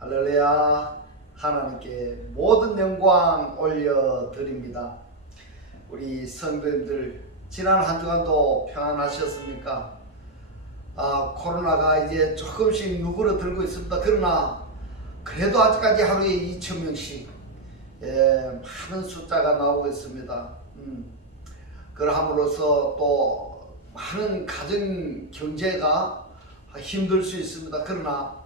할렐루야. 하나님께 모든 영광 올려드립니다. 우리 성도님들 지난 한 주간도 평안하셨습니까? 코로나가 이제 조금씩 누그러들고 있습니다. 그러나 그래도 아직까지 하루에 2,000명씩 많은 숫자가 나오고 있습니다. 그러함으로써 또 많은 가정 경제가 힘들 수 있습니다. 그러나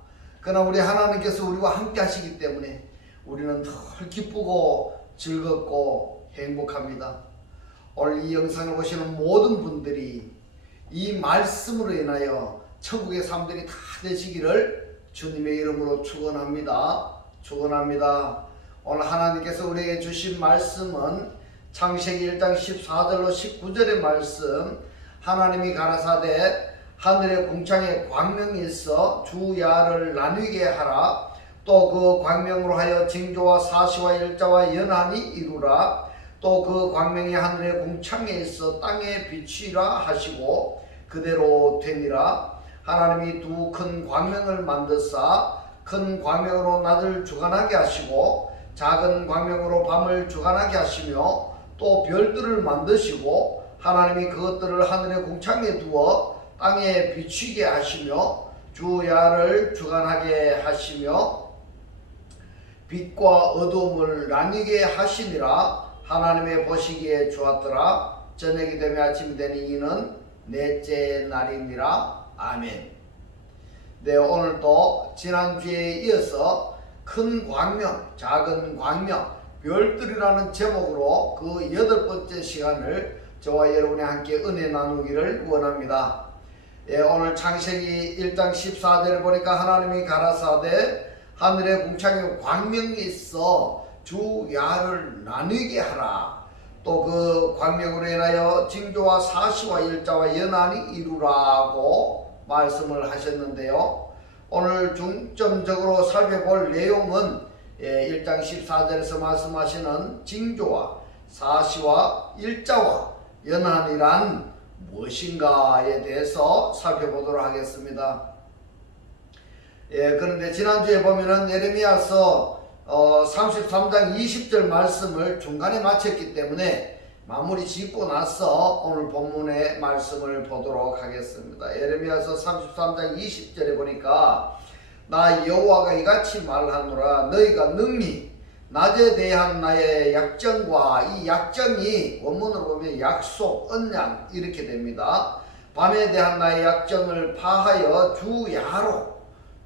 우리 하나님께서 우리와 함께 하시기 때문에 우리는 늘 기쁘고 즐겁고 행복합니다. 오늘 이 영상을 보시는 모든 분들이 이 말씀으로 인하여 천국의 삶들이 다 되시기를 주님의 이름으로 축원합니다. 오늘 하나님께서 우리에게 주신 말씀은 창세기 1장 14절로 19절의 말씀. 하나님이 가라사대 하늘의 궁창에 광명이 있어 주야를 나뉘게 하라. 또 그 광명으로 하여 징조와 사시와 일자와 연한이 이루라. 또 그 광명이 하늘의 궁창에 있어 땅에 비추이라 하시고 그대로 되니라. 하나님이 두 큰 광명을 만드사 큰 광명으로 낮을 주관하게 하시고 작은 광명으로 밤을 주관하게 하시며 또 별들을 만드시고 하나님이 그것들을 하늘의 궁창에 두어 땅에 비추게 하시며 주야를 주관하게 하시며 빛과 어두움을 나뉘게 하시니라. 하나님의 보시기에 좋았더라. 저녁이 되며 아침이 되니 이는 넷째 날이니라. 아멘. 네, 오늘도 지난주에 이어서 큰 광명, 작은 광명, 별들이라는 제목으로 그 8번째 시간을 저와 여러분이 함께 은혜 나누기를 원합니다. 오늘 창세기 1장 14절을 보니까 하나님이 가라사대 하늘의 궁창에 광명이 있어 주야를 나뉘게 하라. 또 그 광명으로 인하여 징조와 사시와 일자와 연한이 이루라고 말씀을 하셨는데요. 오늘 중점적으로 살펴볼 내용은 1장 14절에서 말씀하시는 징조와 사시와 일자와 연한이란 무엇인가에 대해서 살펴보도록 하겠습니다. 그런데 지난주에 보면은 예레미야서 33장 20절 말씀을 중간에 마쳤기 때문에 마무리 짓고 나서 오늘 본문의 말씀을 보도록 하겠습니다. 예레미야서 33장 20절에 보니까 나 여호와가 이같이 말하노라. 너희가 능히 낮에 대한 나의 약정과 이 약정이 원문으로 보면 약속, 언약 이렇게 됩니다. 밤에 대한 나의 약정을 파하여 주야로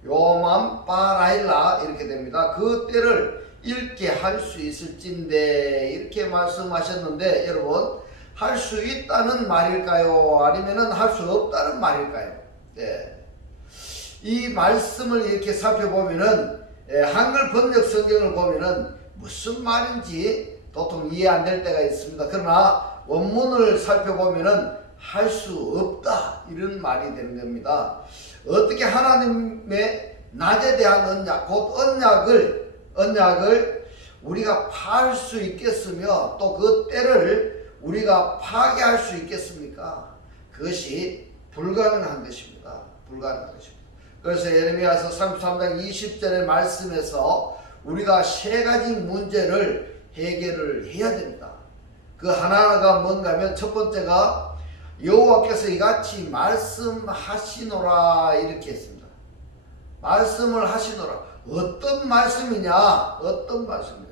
요맘 바라일라 이렇게 됩니다. 그 때를 읽게 할 수 있을진데 이렇게 말씀하셨는데 여러분 할 수 있다는 말일까요? 아니면은 할 수 없다는 말일까요? 이 말씀을 이렇게 살펴보면은 한글 번역 성경을 보면은 무슨 말인지 도통 이해 안 될 때가 있습니다. 그러나 원문을 살펴보면은 할 수 없다 이런 말이 되는 겁니다. 어떻게 하나님의 낮에 대한 언약, 곧 언약을 우리가 파할 수 있겠으며 또 그 때를 우리가 파괴할 수 있겠습니까? 그것이 불가능한 것입니다. 그래서 예레미야서 33장 20절의 말씀에서 우리가 세 가지 문제를 해결을 해야 됩니다. 그 하나가 뭔가 하면 첫 번째가 여호와께서 이같이 말씀하시노라 이렇게 했습니다. 말씀을 하시노라. 어떤 말씀이냐?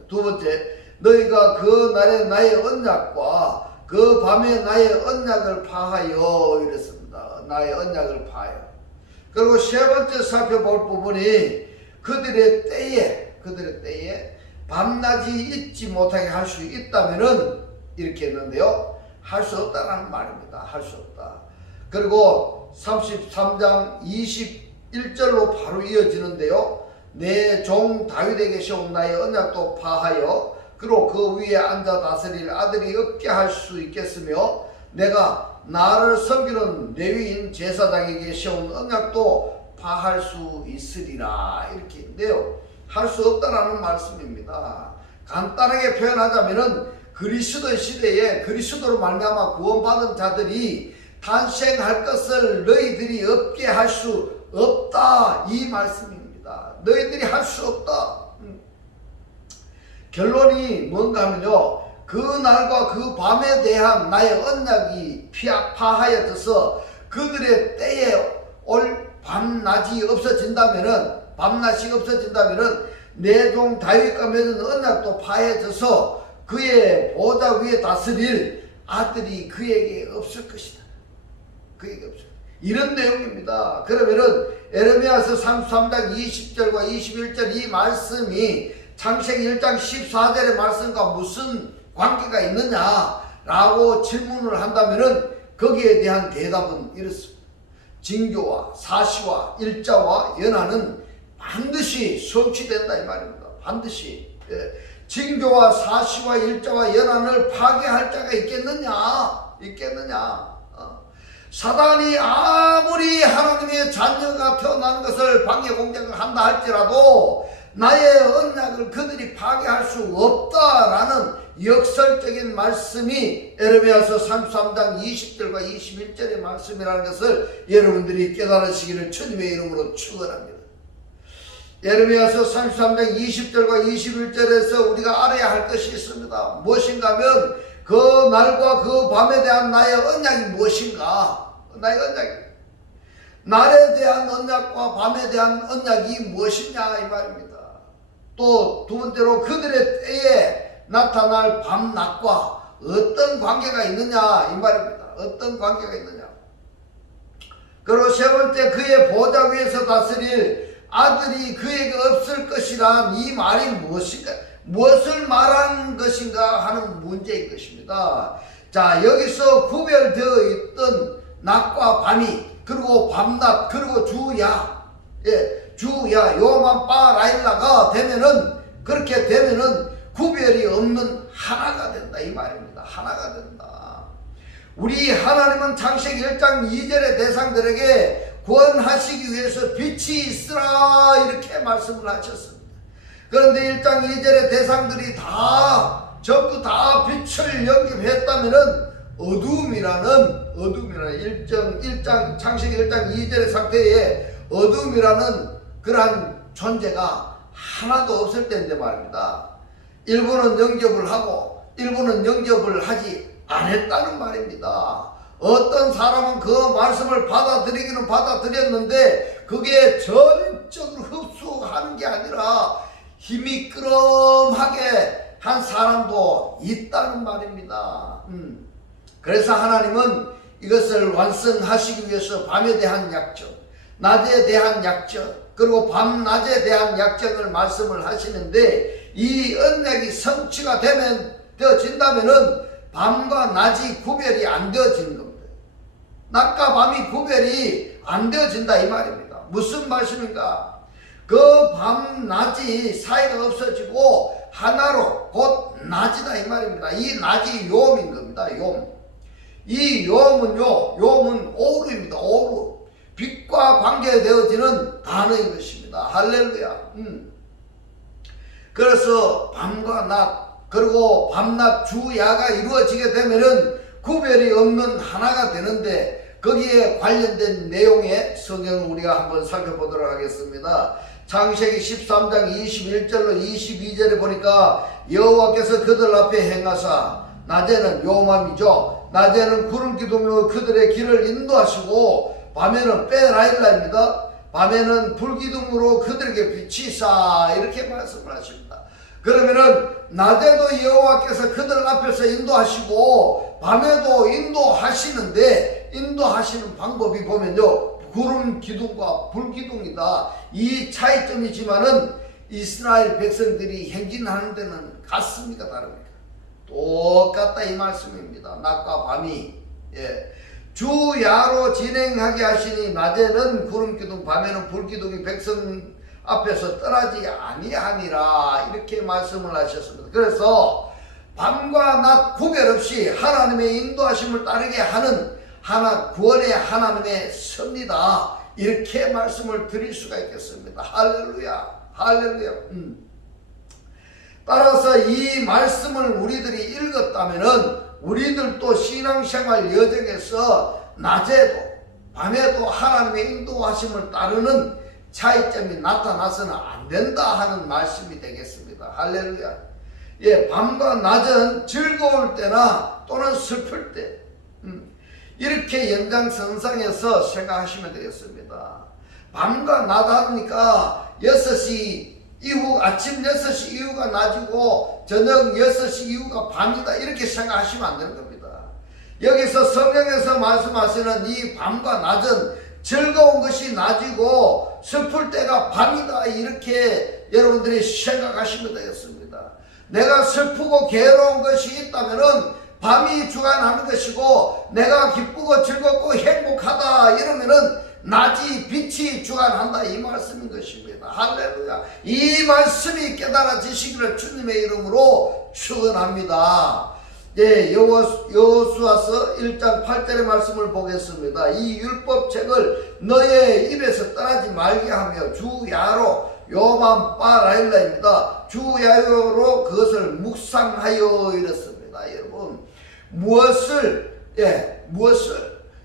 두 번째, 너희가 그 날에 나의 언약과 그 밤에 나의 언약을 파하여 이랬습니다. 나의 언약을 파하여. 그리고 세 번째 살펴볼 부분이 그들의 때에 밤낮이 잊지 못하게 할 수 있다면은 이렇게 했는데요. 할 수 없다는 말입니다. 할 수 없다. 그리고 33장 21절로 바로 이어지는데요. 내 종 다윗에게 세운 나의 언약도 파하여 그리고 그 위에 앉아 다스릴 아들이 없게 할 수 있겠으며 내가 나를 섬기는 레위인 제사장에게 세운 언약도 파할 수 있으리라 이렇게 했는데요. 할 수 없다라는 말씀입니다. 간단하게 표현하자면은 그리스도의 시대에 그리스도로 말미암아 구원받은 자들이 탄생할 것을 너희들이 없게 할 수 없다 이 말씀입니다. 너희들이 할 수 없다. 결론이 뭔가 하면요, 그 날과 그 밤에 대한 나의 언약이 파하여져서 그들의 때에 올 밤낮이 없어진다면은, 밤낮이 없어진다면은 내 종 다윗과 맺은 언약도 파해져서 그의 보좌 위에 다스릴 아들이 그에게 없을 것이다. 그에게 없을. 이런 내용입니다. 그러면은 에레미야서 33장 20절과 21절 이 말씀이 창세기 1장 14절의 말씀과 무슨 관계가 있느냐라고 질문을 한다면은 거기에 대한 대답은 이렇습니다. 징조와 사시와 일자와 연하는 반드시 성취된다 이 말입니다. 반드시. 징조와 사시와 일자와 연한을 파괴할 자가 있겠느냐? 사단이 아무리 하나님의 자녀가 태어나는 것을 방해 공작을 한다 할지라도 나의 언약을 그들이 파괴할 수 없다라는 역설적인 말씀이 에레미야서 33장 20절과 21절의 말씀이라는 것을 여러분들이 깨달으시기를 주님의 이름으로 축원합니다. 에레미야서 33장 20절과 21절에서 우리가 알아야 할 것이 있습니다. 무엇인가 하면 그 날과 그 밤에 대한 나의 언약이 무엇인가? 나의 언약이 날에 대한 언약과 밤에 대한 언약이 무엇이냐 이 말입니다. 또 두 번째로 그들의 때에 나타날 밤낮과 어떤 관계가 있느냐 이 말입니다. 어떤 관계가 있느냐. 그리고 세 번째, 그의 보좌 위에서 다스릴 아들이 그에게 없을 것이란 이 말이 무엇인가, 무엇을 말하는 것인가 하는 문제인 것입니다. 자, 여기서 구별되어 있던 낮과 밤이, 그리고 밤낮, 그리고 주야, 주야, 요만 파라일라가 되면은, 그렇게 되면은 구별이 없는 하나가 된다 이 말입니다. 하나가 된다. 우리 하나님은 창세기 1장 2절의 대상들에게 구원하시기 위해서 빛이 있으라 이렇게 말씀을 하셨습니다. 그런데 1장 2절의 대상들이 전부 다 빛을 영접했다면은 어둠이라는 창세기 1장 2절의 상태에 어둠이라는 그러한 존재가 하나도 없을 때인데 말입니다. 일부는 영접을 하고 일부는 영접을 하지 않았다는 말입니다. 어떤 사람은 그 말씀을 받아들이기는 받아들였는데 그게 전적으로 흡수하는 게 아니라 힘이 끄럼하게 한 사람도 있다는 말입니다. 그래서 하나님은 이것을 완성하시기 위해서 밤에 대한 약정, 낮에 대한 약정, 그리고 밤낮에 대한 약정을 말씀을 하시는데 이 언약이 성취가 되어진다면은 밤과 낮이 구별이 안 되어지는 겁니다. 낮과 밤이 구별이 안 되어진다 이 말입니다. 무슨 말씀인가? 그 밤 낮이 사이가 없어지고 하나로 곧 낮이다 이 말입니다. 이 낮이 요음인 겁니다. 요음. 이 요음은 오루입니다. 오루. 빛과 관계되어지는 단어인 것입니다. 할렐루야. 그래서 밤과 낮, 그리고 밤낮 주야가 이루어지게 되면은 구별이 없는 하나가 되는데 거기에 관련된 내용의 성경을 우리가 한번 살펴보도록 하겠습니다. 창세기 13장 21절로 22절에 보니까 여호와께서 그들 앞에 행하사 낮에는 요맘이죠. 낮에는 구름 기둥으로 그들의 길을 인도하시고 밤에는 빼라일라입니다. 밤에는 불기둥으로 그들에게 비치사 이렇게 말씀을 하십니다. 그러면은 낮에도 여호와께서 그들 앞에서 인도하시고 밤에도 인도하시는데 인도하시는 방법이 보면요 구름 기둥과 불 기둥이다. 이 차이점이지만은 이스라엘 백성들이 행진하는 데는 같습니까 다릅니까? 똑같다 이 말씀입니다. 낮과 밤이 주야로 진행하게 하시니 낮에는 구름 기둥 밤에는 불 기둥이 백성 앞에서 떠나지 아니하니라 이렇게 말씀을 하셨습니다. 그래서 밤과 낮 구별 없이 하나님의 인도하심을 따르게 하는 구원의 하나님의 섭리다 이렇게 말씀을 드릴 수가 있겠습니다. 할렐루야. 할렐루야. 따라서 이 말씀을 우리들이 읽었다면은 우리들도 신앙생활 여정에서 낮에도 밤에도 하나님의 인도하심을 따르는 차이점이 나타나서는 안 된다 하는 말씀이 되겠습니다. 할렐루야. 예, 밤과 낮은 즐거울 때나 또는 슬플 때 이렇게 연장선상에서 생각하시면 되겠습니다. 밤과 낮 하니까 6시 이후, 아침 6시 이후가 낮이고 저녁 6시 이후가 밤이다 이렇게 생각하시면 안 되는 겁니다. 여기서 성경에서 말씀하시는 이 밤과 낮은 즐거운 것이 낮이고 슬플 때가 밤이다 이렇게 여러분들이 생각하시면 되겠습니다. 내가 슬프고 괴로운 것이 있다면은 밤이 주관하는 것이고 내가 기쁘고 즐겁고 행복하다 이러면은 낮이 빛이 주관한다 이 말씀인 것입니다. 할렐루야. 이 말씀이 깨달아지시기를 주님의 이름으로 축원합니다. 예, 여호수아서 1장 8절의 말씀을 보겠습니다. 이 율법책을 너의 입에서 떠나지 말게 하며 주야로 요밤 바라일라입니다. 주야로 그것을 묵상하여 이랬습니다. 여러분 무엇을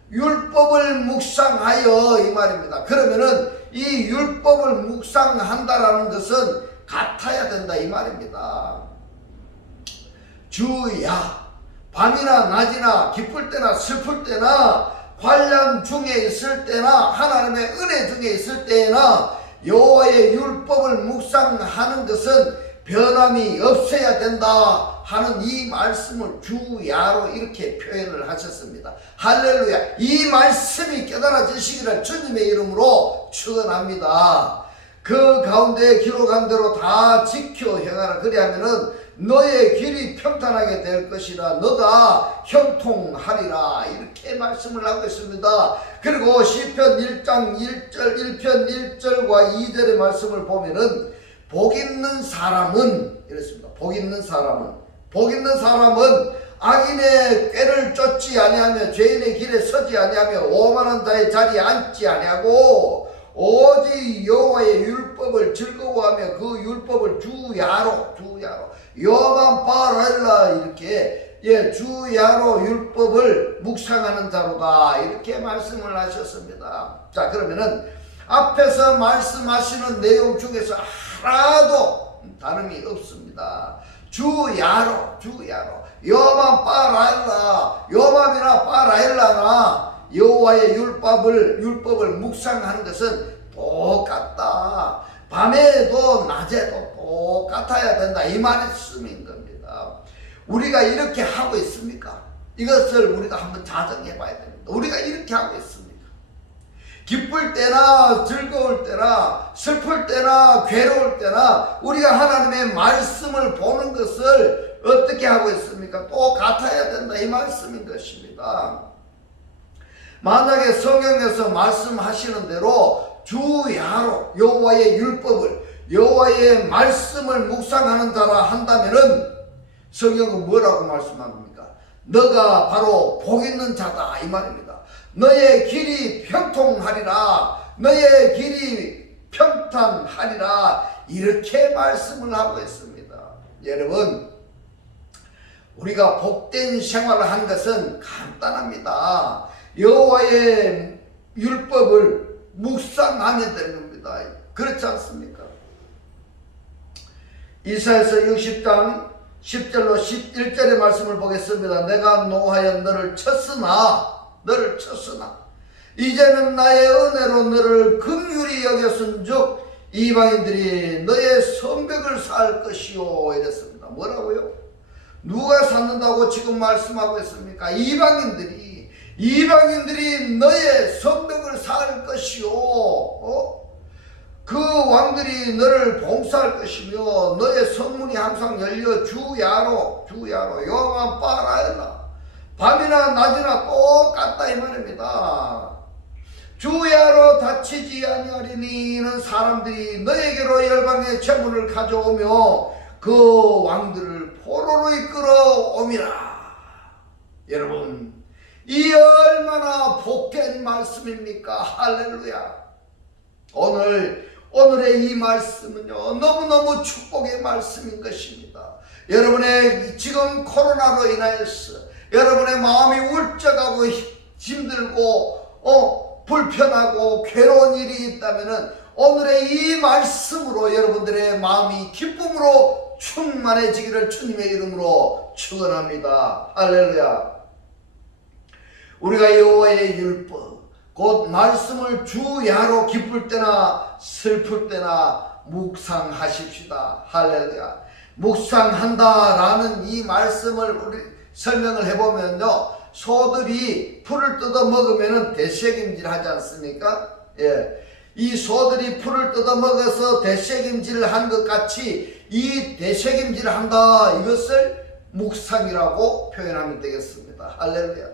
율법을 묵상하여 이 말입니다. 그러면은 이 율법을 묵상한다라는 것은 같아야 된다 이 말입니다. 주야 밤이나 낮이나 기쁠 때나 슬플 때나 환난 중에 있을 때나 하나님의 은혜 중에 있을 때나 여호와의 율법을 묵상하는 것은 변함이 없어야 된다 하는 이 말씀을 주야로 이렇게 표현을 하셨습니다. 할렐루야. 이 말씀이 깨달아지시기를 주님의 이름으로 축원합니다. 그 가운데 기록한 대로 다 지켜 행하라. 그리하면은 너의 길이 평탄하게 될 것이라 너가 형통하리라 이렇게 말씀을 하고 있습니다. 그리고 시편 1장 1편 1절과 2절의 말씀을 보면은 복 있는 사람은 이랬습니다. 복 있는 사람은 악인의 꾀를 쫓지 아니하며 죄인의 길에 서지 아니하며 오만한 자의 자리에 앉지 아니하고 오직 여호와의 율법을 즐거워하며 그 율법을 주야로 여호와 바라일라 이렇게 주야로 율법을 묵상하는 자로다 이렇게 말씀을 하셨습니다. 자, 그러면은 앞에서 말씀하시는 내용 중에서 하나도 다름이 없습니다. 주야로 여호와 바라일라 요맘이나 바라일라나 여호와의 율법을 묵상하는 것은 똑같다. 밤에도 낮에도 똑같아야 된다 이 말씀인 겁니다. 우리가 이렇게 하고 있습니까? 이것을 우리가 한번 자정해 봐야 됩니다. 우리가 이렇게 하고 있습니까? 기쁠 때나 즐거울 때나 슬플 때나 괴로울 때나 우리가 하나님의 말씀을 보는 것을 어떻게 하고 있습니까? 똑같아야 된다 이 말씀인 것입니다. 만약에 성경에서 말씀하시는 대로 주야로 여호와의 율법을 여호와의 말씀을 묵상하는 자라 한다면은 성경은 뭐라고 말씀합니까? 너가 바로 복 있는 자다 이 말입니다. 너의 길이 평통하리라 너의 길이 평탄하리라 이렇게 말씀을 하고 있습니다. 여러분 우리가 복된 생활을 한 것은 간단합니다. 여호와의 율법을 묵상하면 되는 겁니다. 그렇지 않습니까? 이사야서 60장 10절로 11절의 말씀을 보겠습니다. 내가 노하여 너를 쳤으나 이제는 나의 은혜로 너를 긍휼히 여겼은즉 이방인들이 너의 성벽을 쌓을 것이요 이랬습니다. 뭐라고요? 누가 쌓는다고 지금 말씀하고 있습니까? 이방인들이 너의 성벽을 쌓을 것이요 그 왕들이 너를 봉사할 것이며 너의 성문이 항상 열려 주야로 여호와 바라일라 밤이나 낮이나 똑같다 이 말입니다. 주야로 다치지 아니하리니는 사람들이 너에게로 열방의 재물을 가져오며 그 왕들을 포로로 이끌어 오미라. 여러분 이 얼마나 복된 말씀입니까? 할렐루야. 오늘의 이 말씀은요 너무너무 축복의 말씀인 것입니다. 여러분의 지금 코로나로 인하여서 여러분의 마음이 울적하고 힘들고 불편하고 괴로운 일이 있다면은 오늘의 이 말씀으로 여러분들의 마음이 기쁨으로 충만해지기를 주님의 이름으로 축원합니다. 할렐루야. 우리가 여호와의 율법 곧 말씀을 주야로 기쁠 때나 슬플 때나 묵상하십시다. 할렐루야. 묵상한다라는 이 말씀을 우리 설명을 해보면요, 소들이 풀을 뜯어 먹으면 대책임질 하지 않습니까? 예. 이 소들이 풀을 뜯어 먹어서 대책임질을 한 것 같이 이 대책임질을 한다, 이것을 묵상이라고 표현하면 되겠습니다. 할렐루야.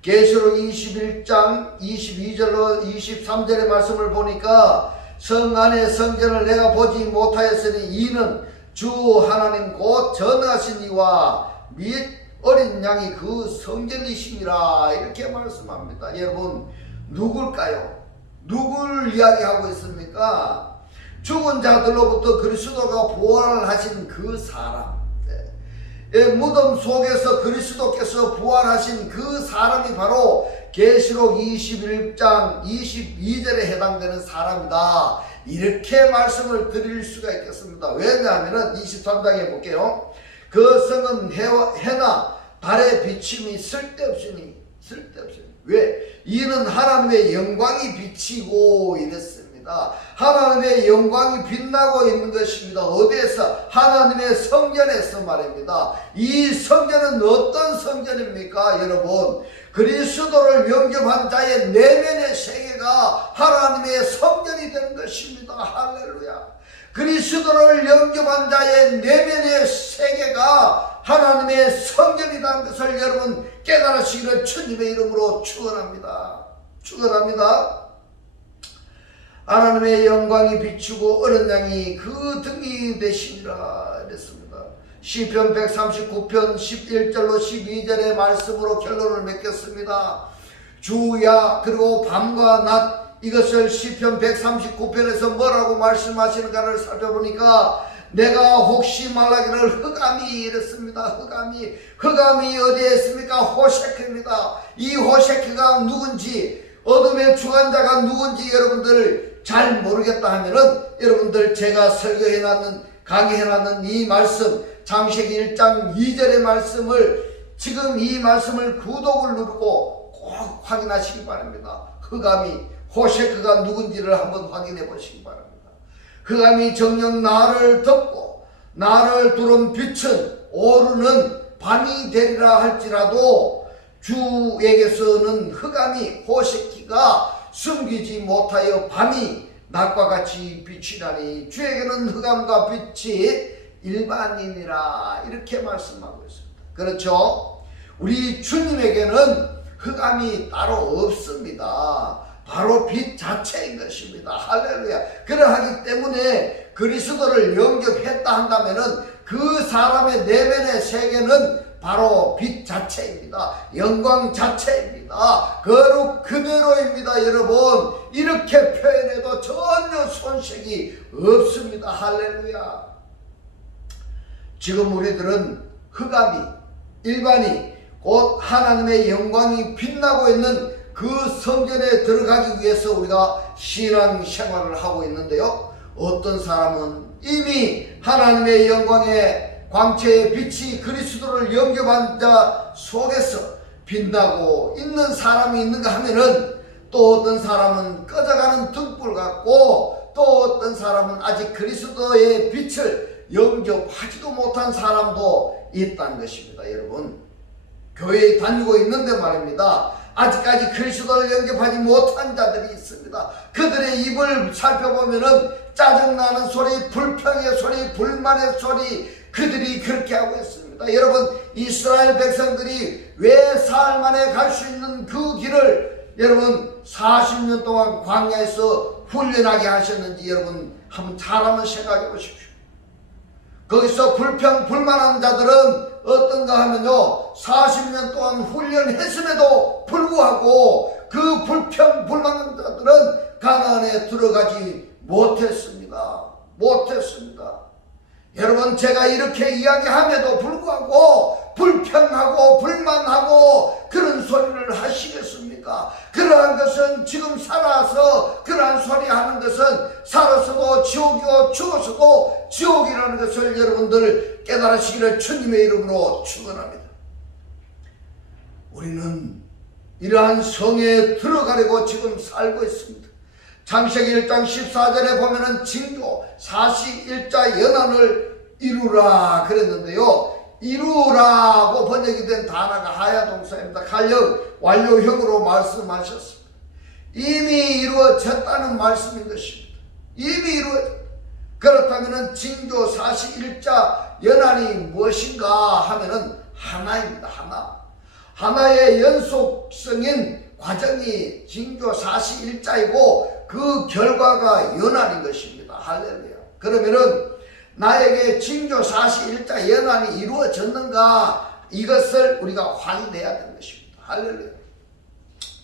계시록 21장 22절로 23절의 말씀을 보니까 성 안의 성전을 내가 보지 못하였으니 이는 주 하나님 곧 전하신 이와 및 어린 양이 그 성전이심이라, 이렇게 말씀합니다. 여러분, 누굴까요? 누굴 이야기하고 있습니까? 죽은 자들로부터 그리스도가 부활을 하신 그 사람, 무덤 속에서 그리스도께서 부활하신 그 사람이 바로 계시록 21장 22절에 해당되는 사람이다, 이렇게 말씀을 드릴 수가 있겠습니다. 왜냐하면 23장에 볼게요. 그 성은 해나 달의 비침이 쓸데없으니 왜? 이는 하나님의 영광이 비치고 이랬습니다. 하나님의 영광이 빛나고 있는 것입니다. 어디에서? 하나님의 성전에서 말입니다. 이 성전은 어떤 성전입니까? 여러분, 그리스도를 영접한 자의 내면의 세계가 하나님의 성전이 되는 것입니다. 할렐루야. 그리스도를 영접한 자의 내면의 세계가 하나님의 성전이라는 것을 여러분 깨달으시기를 주님의 이름으로 축원합니다. 축원합니다. 하나님의 영광이 비추고 어린 양이 그 등이 되시니라 이랬습니다. 시편 139편 11절로 12절의 말씀으로 결론을 맺겠습니다. 주야, 그리고 밤과 낮, 이것을 시편 139편에서 뭐라고 말씀하시는가를 살펴보니까 내가 혹시 말하기를 흑암이 이랬습니다. 흑암이 어디에 있습니까? 호세크입니다. 이 호세크가 누군지, 어둠의 주관자가 누군지 여러분들 잘 모르겠다 하면은 여러분들 제가 설교해놨는, 강의해놨는 이 말씀, 창세기 1장 2절의 말씀을, 지금 이 말씀을 구독을 누르고 꼭 확인하시기 바랍니다. 흑암이, 호세크가 누군지를 한번 확인해 보시기 바랍니다. 흑암이 정녕 나를 덮고 나를 두른 빛은 오르는 밤이 되리라 할지라도 주에게서는 흑암이, 호세키가 숨기지 못하여 밤이 낮과 같이 비치나니 주에게는 흑암과 빛이 일반이니라, 이렇게 말씀하고 있습니다. 그렇죠? 우리 주님에게는 흑암이 따로 없습니다. 바로 빛 자체인 것입니다. 할렐루야. 그러하기 때문에 그리스도를 영접했다 한다면은 그 사람의 내면의 세계는 바로 빛 자체입니다. 영광 자체입니다. 거룩 그대로입니다. 여러분, 이렇게 표현해도 전혀 손색이 없습니다. 할렐루야. 지금 우리들은 흑암이, 일반이 곧 하나님의 영광이 빛나고 있는 그 성전에 들어가기 위해서 우리가 신앙 생활을 하고 있는데요, 어떤 사람은 이미 하나님의 영광의 광채의 빛이 그리스도를 영접한 자 속에서 빛나고 있는 사람이 있는가 하면은, 또 어떤 사람은 꺼져가는 등불 같고, 또 어떤 사람은 아직 그리스도의 빛을 영접하지도 못한 사람도 있다는 것입니다. 여러분, 교회에 다니고 있는데 말입니다, 아직까지 그리스도를 영접하지 못한 자들이 있습니다. 그들의 입을 살펴보면은 짜증나는 소리, 불평의 소리, 불만의 소리, 그들이 그렇게 하고 있습니다. 여러분, 이스라엘 백성들이 왜 사흘 만에 갈 수 있는 그 길을 여러분 40년 동안 광야에서 훈련하게 하셨는지 여러분 한번 생각해 보십시오. 거기서 불평, 불만한 자들은 어떤가 하면요, 40년 동안 훈련했음에도 불구하고 그 불평, 불만한 자들은 가나안에 들어가지 못했습니다. 여러분, 제가 이렇게 이야기함에도 불구하고 불평하고 불만하고 그런 소리를 하시겠습니까? 그러한 것은 지금 살아서 그러한 소리 하는 것은 살아서도 지옥이고 죽어서도 지옥이라는 것을 여러분들 깨달으시기를 주님의 이름으로 축원합니다. 우리는 이러한 성에 들어가려고 지금 살고 있습니다. 창세기 1장 14절에 보면은 징조 41자 연한을 이루라 그랬는데요. 이루라고 번역이 된 단어가 하야 동사입니다. 가령 완료형으로 말씀하셨습니다. 이미 이루어졌다는 말씀인 것입니다. 이미 이루어졌다. 그렇다면 징조 41자 연한이 무엇인가 하면은 하나입니다. 하나의 연속성인 과정이 징조 41자이고 그 결과가 연한인 것입니다. 할렐루야. 그러면은 나에게 징조 41자 연한이 이루어졌는가, 이것을 우리가 확인해야 되는 것입니다. 할렐루야.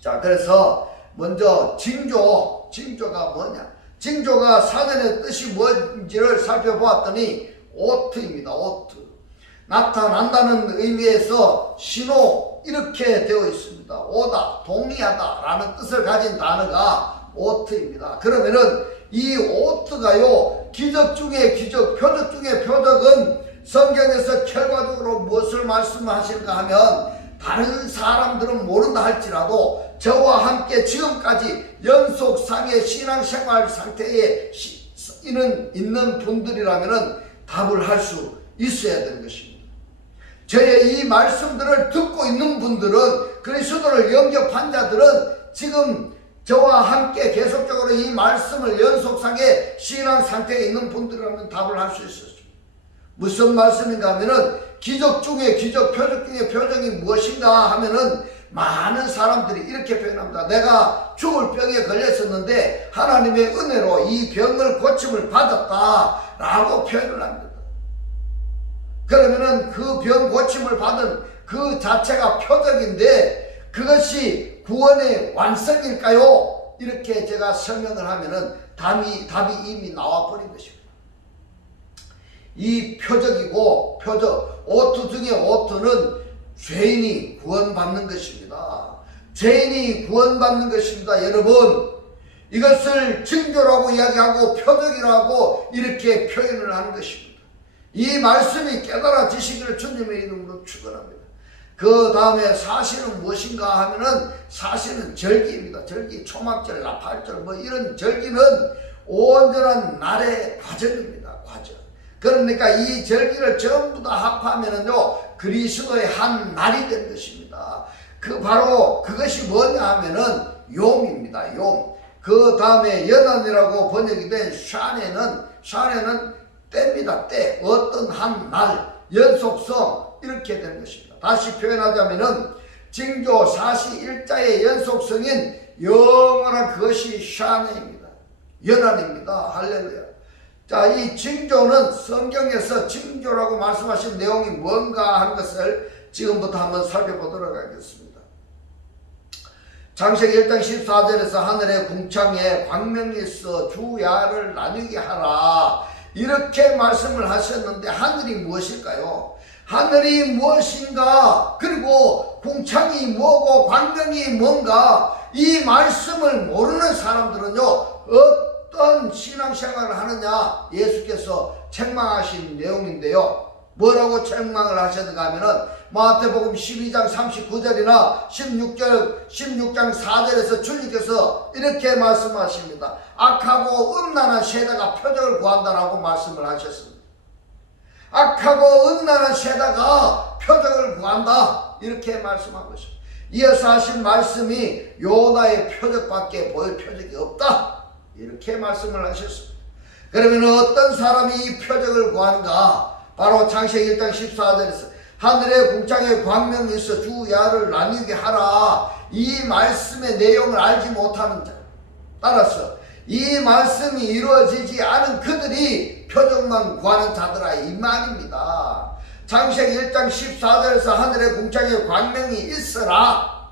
자, 그래서 먼저 징조가 뭐냐? 징조가 사전의 뜻이 뭔지를 살펴보았더니 오트입니다. 오트. 나타난다는 의미에서 신호 이렇게 되어 있습니다. 오다, 동의하다 라는 뜻을 가진 단어가 오트입니다. 그러면은 이 오트가요, 기적 중에 기적, 표적 중에 표적은 성경에서 결과적으로 무엇을 말씀하실까 하면 다른 사람들은 모른다 할지라도 저와 함께 지금까지 연속상의 신앙생활 상태에 있는 분들이라면 답을 할 수 있어야 되는 것입니다. 저의 이 말씀들을 듣고 있는 분들은, 그리스도를 영접한 자들은 지금 저와 함께 계속적으로 이 말씀을 연속상의 신앙 상태에 있는 분들이라면 답을 할 수 있었습니다. 무슨 말씀인가 하면은 기적 중에 기적, 표적 중에 표적이 무엇인가 하면은 많은 사람들이 이렇게 표현합니다. 내가 죽을 병에 걸렸었는데 하나님의 은혜로 이 병을 고침을 받았다 라고 표현을 합니다. 그러면은 그 병 고침을 받은 그 자체가 표적인데 그것이 구원의 완성일까요? 이렇게 제가 설명을 하면은 답이 이미 나와버린 것입니다. 이 표적이고 오트 중에 오트는 죄인이 구원받는 것입니다. 죄인이 구원받는 것입니다. 여러분, 이것을 징조라고 이야기하고 표적이라고 이렇게 표현을 하는 것입니다. 이 말씀이 깨달아지시기를 주님의 이름으로 축원합니다. 그 다음에 사실은 무엇인가 하면은 사실은 절기입니다. 절기, 초막절, 나팔절 뭐 이런 절기는 온전한 날의 과정입니다. 과정. 그러니까 이 절기를 전부 다 합하면은요 그리스도의 한 날이 된 것입니다. 바로 그것이 뭐냐 하면은 용입니다. 용. 그 다음에 연한이라고 번역이 된 샤네는 때입니다. 때. 어떤 한 날, 연속성 이렇게 된 것입니다. 다시 표현하자면은 징조 41자의 연속성인 영원한 그것이 샤네입니다. 연한입니다. 할렐루야. 자, 이 징조는 성경에서 징조라고 말씀하신 내용이 뭔가 하는 것을 지금부터 한번 살펴보도록 하겠습니다. 창세기 1장 14절에서 하늘의 궁창에 광명이 있어 주야를 나누게 하라 이렇게 말씀을 하셨는데 하늘이 무엇일까요? 하늘이 무엇인가, 그리고 궁창이 뭐고 광명이 뭔가, 이 말씀을 모르는 사람들은요 어떤 신앙생활을 하느냐, 예수께서 책망하신 내용인데요. 뭐라고 책망을 하셨는가 하면은 마태복음 12장 39절이나 16장 4절에서 주님께서 이렇게 말씀하십니다. 악하고 음란한 세대가 표적을 구한다라고 말씀을 하셨습니다. 악하고 음란한 세대가 표적을 구한다 이렇게 말씀한 것입니다. 이어서 하신 말씀이 요나의 표적밖에 보일 표적이 없다 이렇게 말씀을 하셨습니다. 그러면 어떤 사람이 이 표적을 구하는가? 바로 창세기 1장 14절에서 하늘의 궁창에 광명이 있어 주야를 나뉘게 하라 이 말씀의 내용을 알지 못하는 자, 따라서 이 말씀이 이루어지지 않은 그들이 표적만 구하는 자들아 이 말입니다. 창세기 1장 14절에서 하늘의 궁창에 광명이 있어라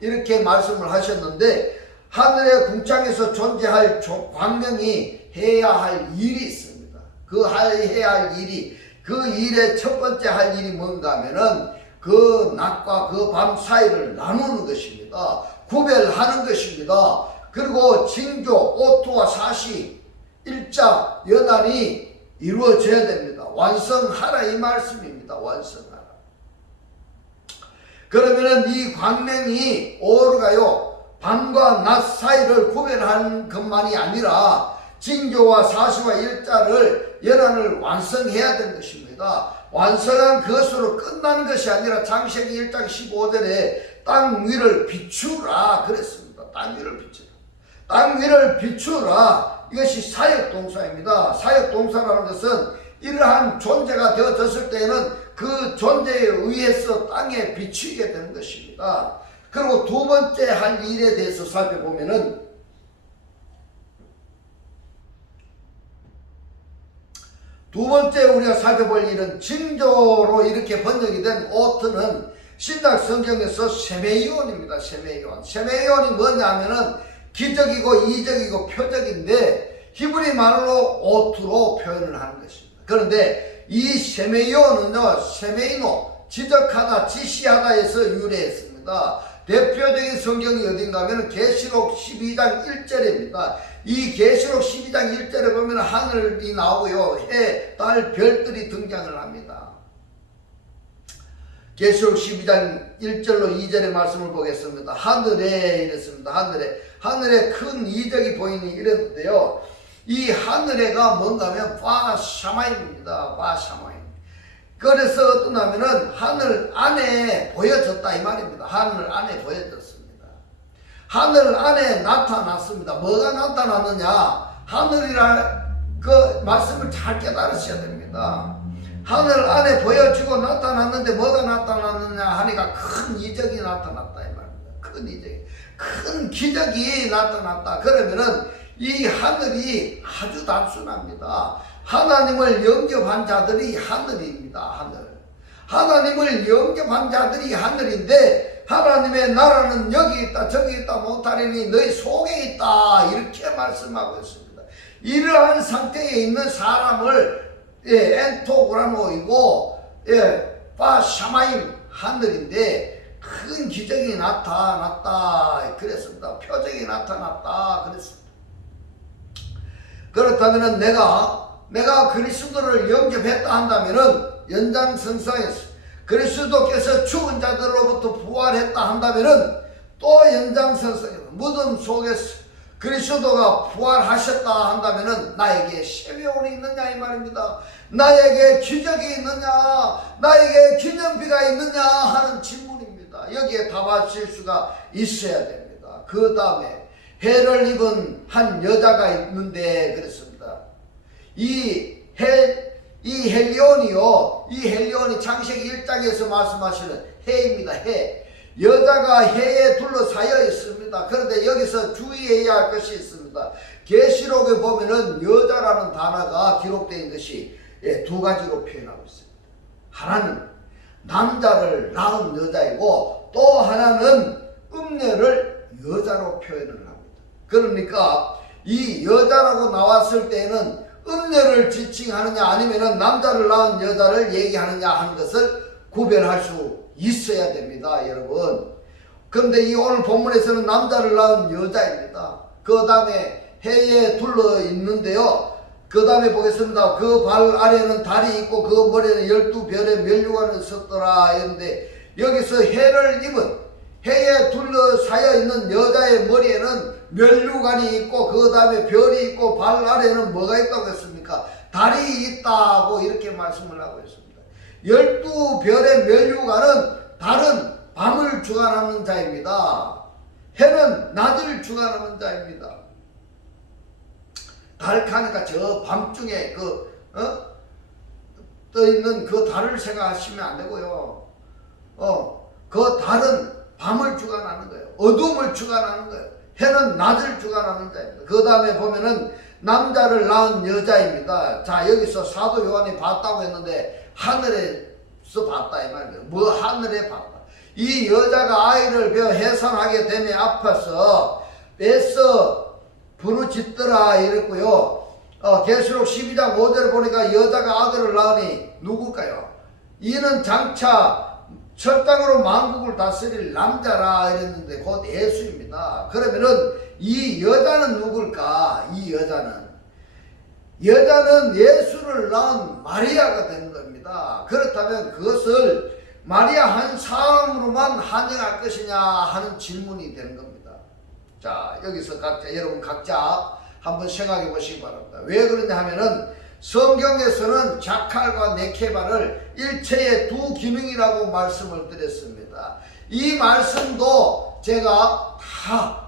이렇게 말씀을 하셨는데 하늘의 궁창에서 존재할 광명이 해야 할 일이 있습니다. 해야 할 일이, 그 일의 첫 번째 할 일이 뭔가 하면은 그 낮과 그 밤 사이를 나누는 것입니다. 구별하는 것입니다. 그리고 징조, 오투와 사시, 일자, 연한이 이루어져야 됩니다. 완성하라 이 말씀입니다. 완성하라. 그러면은 이 광명이 오르가요 밤과 낮 사이를 구별하는 것만이 아니라 징조와 사시와 일자를 연한을 완성해야 되는 것입니다. 완성한 것으로 끝나는 것이 아니라 창세기 1장 15절에 땅 위를 비추라 그랬습니다. 땅 위를 비추라. 땅 위를 비추라. 이것이 사역동사입니다. 사역동사라는 것은 이러한 존재가 되어졌을 때에는 그 존재에 의해서 땅에 비추게 되는 것입니다. 그리고 두 번째 할 일에 대해서 살펴보면은 두 번째 우리가 살펴볼 일은 징조로 이렇게 번역이 된 오트는 신약 성경에서 세메이온입니다. 세메이온. 세메이온이 뭐냐 하면은 기적이고 이적이고 표적인데 히브리 말로 오트로 표현을 하는 것입니다. 그런데 이 세메이온은요, 세메이노, 지적하다, 지시하다에서 유래했습니다. 대표적인 성경이 어딘가 하면 계시록 12장 1절입니다. 이 계시록 12장 1절에 보면 하늘이 나오고요, 해, 달, 별들이 등장을 합니다. 계시록 12장 1절로 2절의 말씀을 보겠습니다. 하늘에 이랬습니다. 하늘에 큰 이적이 보이니 이랬는데요. 이 하늘에가 뭔가 하면 바샤마임입니다. 바샤마임. 그래서 어떤 하면은 하늘 안에 보여졌다 이 말입니다. 하늘 안에 보여졌습니다. 하늘 안에 나타났습니다. 뭐가 나타났느냐? 하늘이라 그 말씀을 잘 깨달으셔야 됩니다. 하늘 안에 보여지고 나타났는데 뭐가 나타났느냐 하니까 큰 이적이 나타났다 이 말입니다. 큰 이적이, 큰 기적이 나타났다. 그러면은 이 하늘이 아주 단순합니다. 하나님을 영접한 자들이 하늘입니다. 하늘. 하나님을 영접한 자들이 하늘인데 하나님의 나라는 여기 있다 저기 있다 못하리니 너희 속에 있다 이렇게 말씀하고 있습니다. 이러한 상태에 있는 사람을 엔토그라노이고 바샤마임 하늘인데 큰 기적이 나타났다 그랬습니다. 표적이 나타났다 그랬습니다. 그렇다면 내가 그리스도를 영접했다 한다면은 연장선상에서 그리스도께서 죽은 자들로부터 부활했다 한다면은 또 연장선상에서 무덤 속에서 그리스도가 부활하셨다 한다면은 나에게 세배원이 있느냐 이 말입니다. 나에게 기적이 있느냐, 나에게 기념비가 있느냐 하는 질문입니다. 여기에 답하실 수가 있어야 됩니다. 그 다음에 해를 입은 한 여자가 있는데 그랬습니다. 이 헬리온이 창세기 1장에서 말씀하시는 해입니다. 해. 여자가 해에 둘러싸여 있습니다. 그런데 여기서 주의해야 할 것이 있습니다. 계시록에 보면은 여자라는 단어가 기록된 것이 두 가지로 표현하고 있습니다. 하나는 남자를 낳은 여자이고 또 하나는 음녀를 여자로 표현을 합니다. 그러니까 이 여자라고 나왔을 때는 음녀를 지칭하느냐 아니면 남자를 낳은 여자를 얘기하느냐 하는 것을 구별할 수 있어야 됩니다, 여러분. 그런데 이 오늘 본문에서는 남자를 낳은 여자입니다. 그 다음에 해에 둘러 있는데요. 그 다음에 보겠습니다. 그 발 아래는 달이 있고 그 머리에는 12별의 면류관을 섰더라 했는데 여기서 해를 입은 해에 둘러싸여 있는 여자의 머리에는 면류관이 있고 그 다음에 별이 있고 발 아래는 뭐가 있다고 했습니까? 달이 있다고 이렇게 말씀을 하고 있습니다. 12별의 면류관은 달은 밤을 주관하는 자입니다. 해는 낮을 주관하는 자입니다. 달카니까 저 밤중에 떠있는 그 달을 생각하시면 안 되고요. 그 달은 밤을 주관하는 거예요. 어둠을 주관하는 거예요. 해는 낮을 주관하는 자입니다. 그 다음에 보면은 남자를 낳은 여자입니다. 자, 여기서 사도 요한이 봤다고 했는데 하늘에서 봤다 이 말이에요. 뭐 하늘에 봤다. 이 여자가 아이를 벼 해산하게 되며 아파서 뺏어 부르짖더라 이랬고요. 계시록 12장 5절을 보니까 여자가 아들을 낳으니 누굴까요? 이는 장차 철장으로 만국을 다스릴 남자라 이랬는데 곧 예수입니다. 그러면은 이 여자는 누굴까? 이 여자는 예수를 낳은 마리아가 되는 겁니다. 그렇다면 그것을 마리아 한 사람으로만 한정할 것이냐 하는 질문이 되는 겁니다. 자, 여기서 여러분 각자 한번 생각해 보시기 바랍니다. 왜 그러냐 하면은 성경에서는 자칼과 네케바를 일체의 두 기능이라고 말씀을 드렸습니다. 이 말씀도 제가 다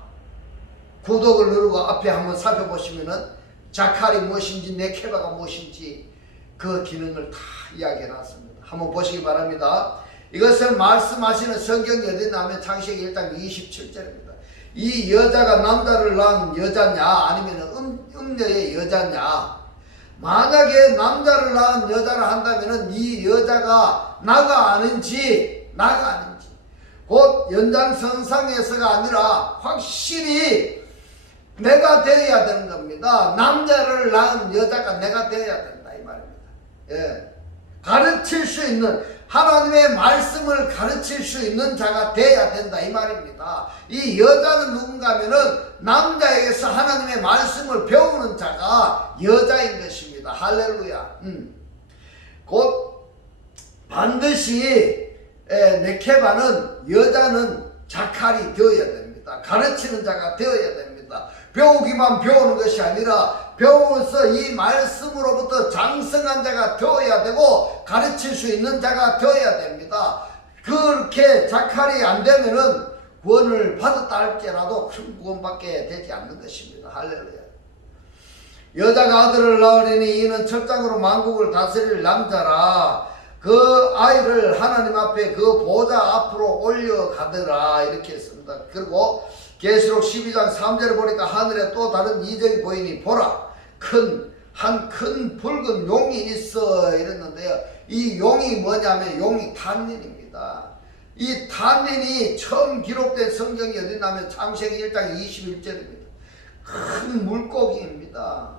구독을 누르고 앞에 한번 살펴보시면은 자칼이 무엇인지 네케바가 무엇인지 그 기능을 다 이야기해 놨습니다. 한번 보시기 바랍니다. 이것을 말씀하시는 성경이 어디 나오면 창세기 1장 27절입니다. 이 여자가 남자를 낳은 여자냐 아니면 음녀의 여자냐. 만약에 남자를 낳은 여자를 한다면 이 여자가 나가 아닌지 곧 연장선상에서가 아니라 확실히 내가 되어야 되는 겁니다. 남자를 낳은 여자가 내가 되어야 된다 이 말입니다. 예. 가르칠 수 있는 하나님의 말씀을 가르칠 수 있는 자가 되어야 된다 이 말입니다. 이 여자는 누군가 하면은 남자에게서 하나님의 말씀을 배우는 자가 여자인 것입니다. 할렐루야. 곧 반드시 네케바는 여자는 자칼이 되어야 됩니다. 가르치는 자가 되어야 됩니다. 배우기만 배우는 것이 아니라 배워서 이 말씀으로부터 장성한 자가 되어야 되고 가르칠 수 있는 자가 되어야 됩니다. 그렇게 자칼이 안 되면은 구원을 받았다 할지라도 큰 구원밖에 되지 않는 것입니다. 할렐루야. 여자가 아들을 낳으리니 이는 철장으로 만국을 다스릴 남자라. 그 아이를 하나님 앞에 그 보좌 앞으로 올려가더라 이렇게 했습니다. 그리고 계시록 12장 3절에 보니까 하늘에 또 다른 이적이 보이니 보라 한 큰 붉은 용이 있어 이랬는데요. 이 용이 뭐냐면 용이 탄닌입니다. 이 탄닌이 처음 기록된 성경이 어디 나면 창세기 1장 21절입니다. 큰 물고기입니다.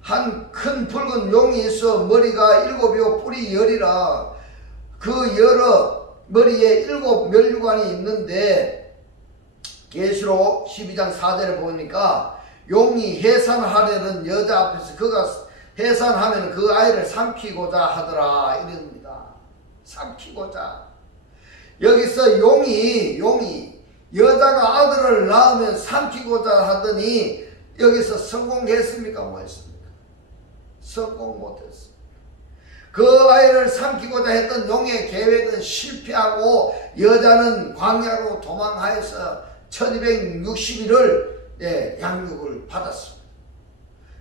한 큰 붉은 용이 있어 머리가 7이요 뿔이 10이라. 그 여러 머리에 7 면류관이 있는데 계시록 12장 4절에 보니까 용이 해산하려는 여자 앞에서 그가 해산하면 그 아이를 삼키고자 하더라 이럽니다. 삼키고자. 여기서 용이 여자가 아들을 낳으면 삼키고자 하더니 여기서 성공했습니까? 뭐했습니까? 성공 못했습니다. 그 아이를 삼키고자 했던 용의 계획은 실패하고 여자는 광야로 도망하여서 1260일을 양육을 받았습니다.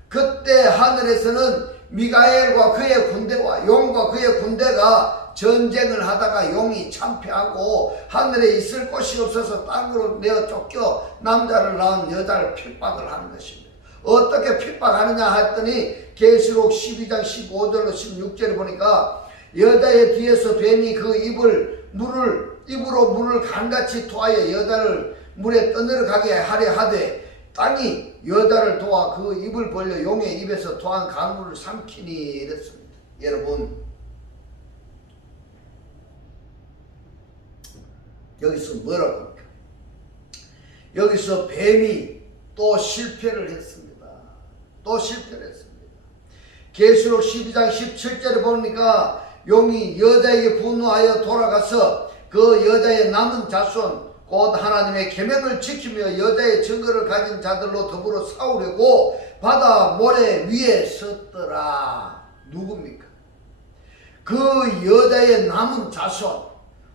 그때 하늘에서는 미가엘과 그의 군대와 용과 그의 군대가 전쟁을 하다가 용이 참패하고 하늘에 있을 곳이 없어서 땅으로 내어 쫓겨 남자를 낳은 여자를 핍박을 하는 것입니다. 어떻게 핍박하느냐 했더니 계시록 12장 15절로 16절에 보니까 여자의 뒤에서 뱀이 그 입으로 물을 강같이 토하여 여자를 물에 떠내려가게 하려 하되 땅이 여자를 도와 그 입을 벌려 용의 입에서 토한 강물을 삼키니 이랬습니다. 여러분 여기서 뭐라고 합니까? 여기서 뱀이 또 실패를 했습니다. 또 실패를 했습니다. 계시록 12장 17절에 보니까 용이 여자에게 분노하여 돌아가서 그 여자의 남은 자손 곧 하나님의 계명을 지키며 여자의 증거를 가진 자들로 더불어 싸우려고 바다 모래 위에 섰더라. 누굽니까? 그 여자의 남은 자손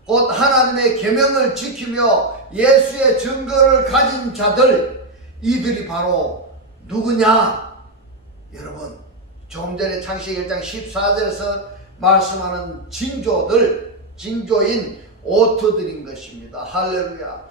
곧 하나님의 계명을 지키며 예수의 증거를 가진 자들, 이들이 바로 누구냐? 여러분 조금 전에 창세기 1장 14절에서 말씀하는 징조인 오토들인 것입니다. 할렐루야.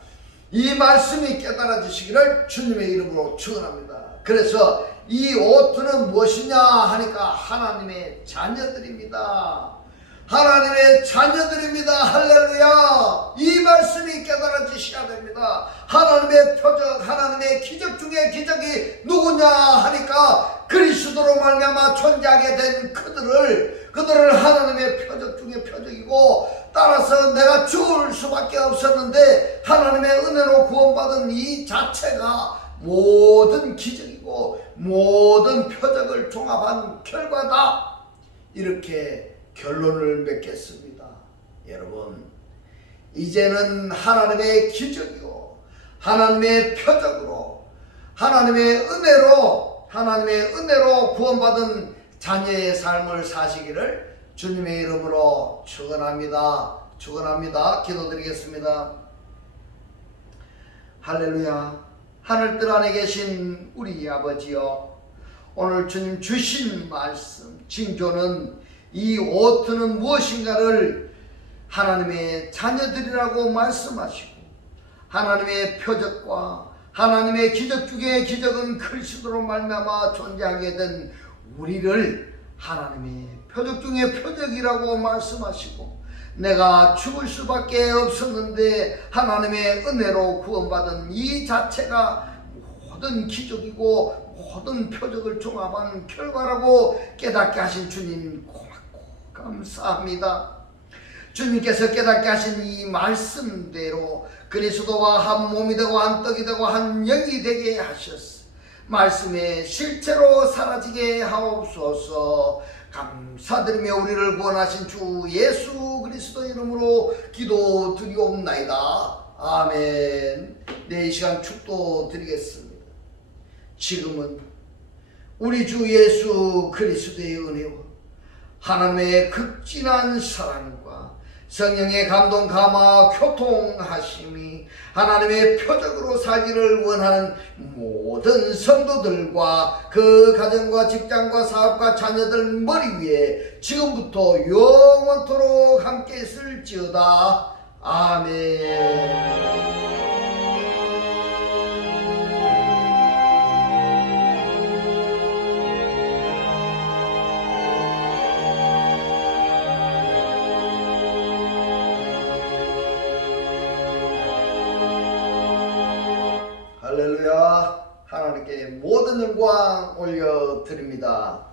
이 말씀이 깨달아지시기를 주님의 이름으로 축원합니다. 그래서 이 오토는 무엇이냐 하니까 하나님의 자녀들입니다. 하나님의 자녀들입니다. 할렐루야. 이 말씀이 깨달아지셔야 됩니다. 하나님의 표적, 하나님의 기적 중에 기적이 누구냐 하니까 그리스도로 말미암아 존재하게 된 그들을 하나님의 표적 중에 표적이고 따라서 내가 죽을 수밖에 없었는데 하나님의 은혜로 구원받은 이 자체가 모든 기적이고 모든 표적을 종합한 결과다. 이렇게 결론을 맺겠습니다. 여러분, 이제는 하나님의 기적이요 하나님의 표적으로 하나님의 은혜로 구원받은 자녀의 삶을 사시기를 주님의 이름으로 축원합니다. 기도드리겠습니다. 할렐루야. 하늘들 안에 계신 우리 아버지여, 오늘 주님 주신 말씀 징조는 이 오트는 무엇인가를 하나님의 자녀들이라고 말씀하시고, 하나님의 표적과 하나님의 기적 중에 기적은 그리스도로 말미암아 존재하게 된 우리를 하나님의 표적 중에 표적이라고 말씀하시고, 내가 죽을 수밖에 없었는데 하나님의 은혜로 구원받은 이 자체가 모든 기적이고 모든 표적을 종합한 결과라고 깨닫게 하신 주님 고맙고 감사합니다. 주님께서 깨닫게 하신 이 말씀대로 그리스도와 한 몸이 되고 한 떡이 되고 한 영이 되게 하셨어. 말씀에 실제로 사라지게 하옵소서. 감사드리며 우리를 구원하신 주 예수 그리스도 이름으로 기도드리옵나이다. 아멘. 네, 이 시간 축도드리겠습니다. 지금은 우리 주 예수 그리스도의 은혜와 하나님의 극진한 사랑과 성령의 감동 감화 교통하심이 하나님의 표적으로 살기를 원하는 모든 성도들과 그 가정과 직장과 사업과 자녀들 머리 위에 지금부터 영원토록 함께 있을지어다. 아멘. 할렐루야. 하나님께 모든 영광 올려드립니다.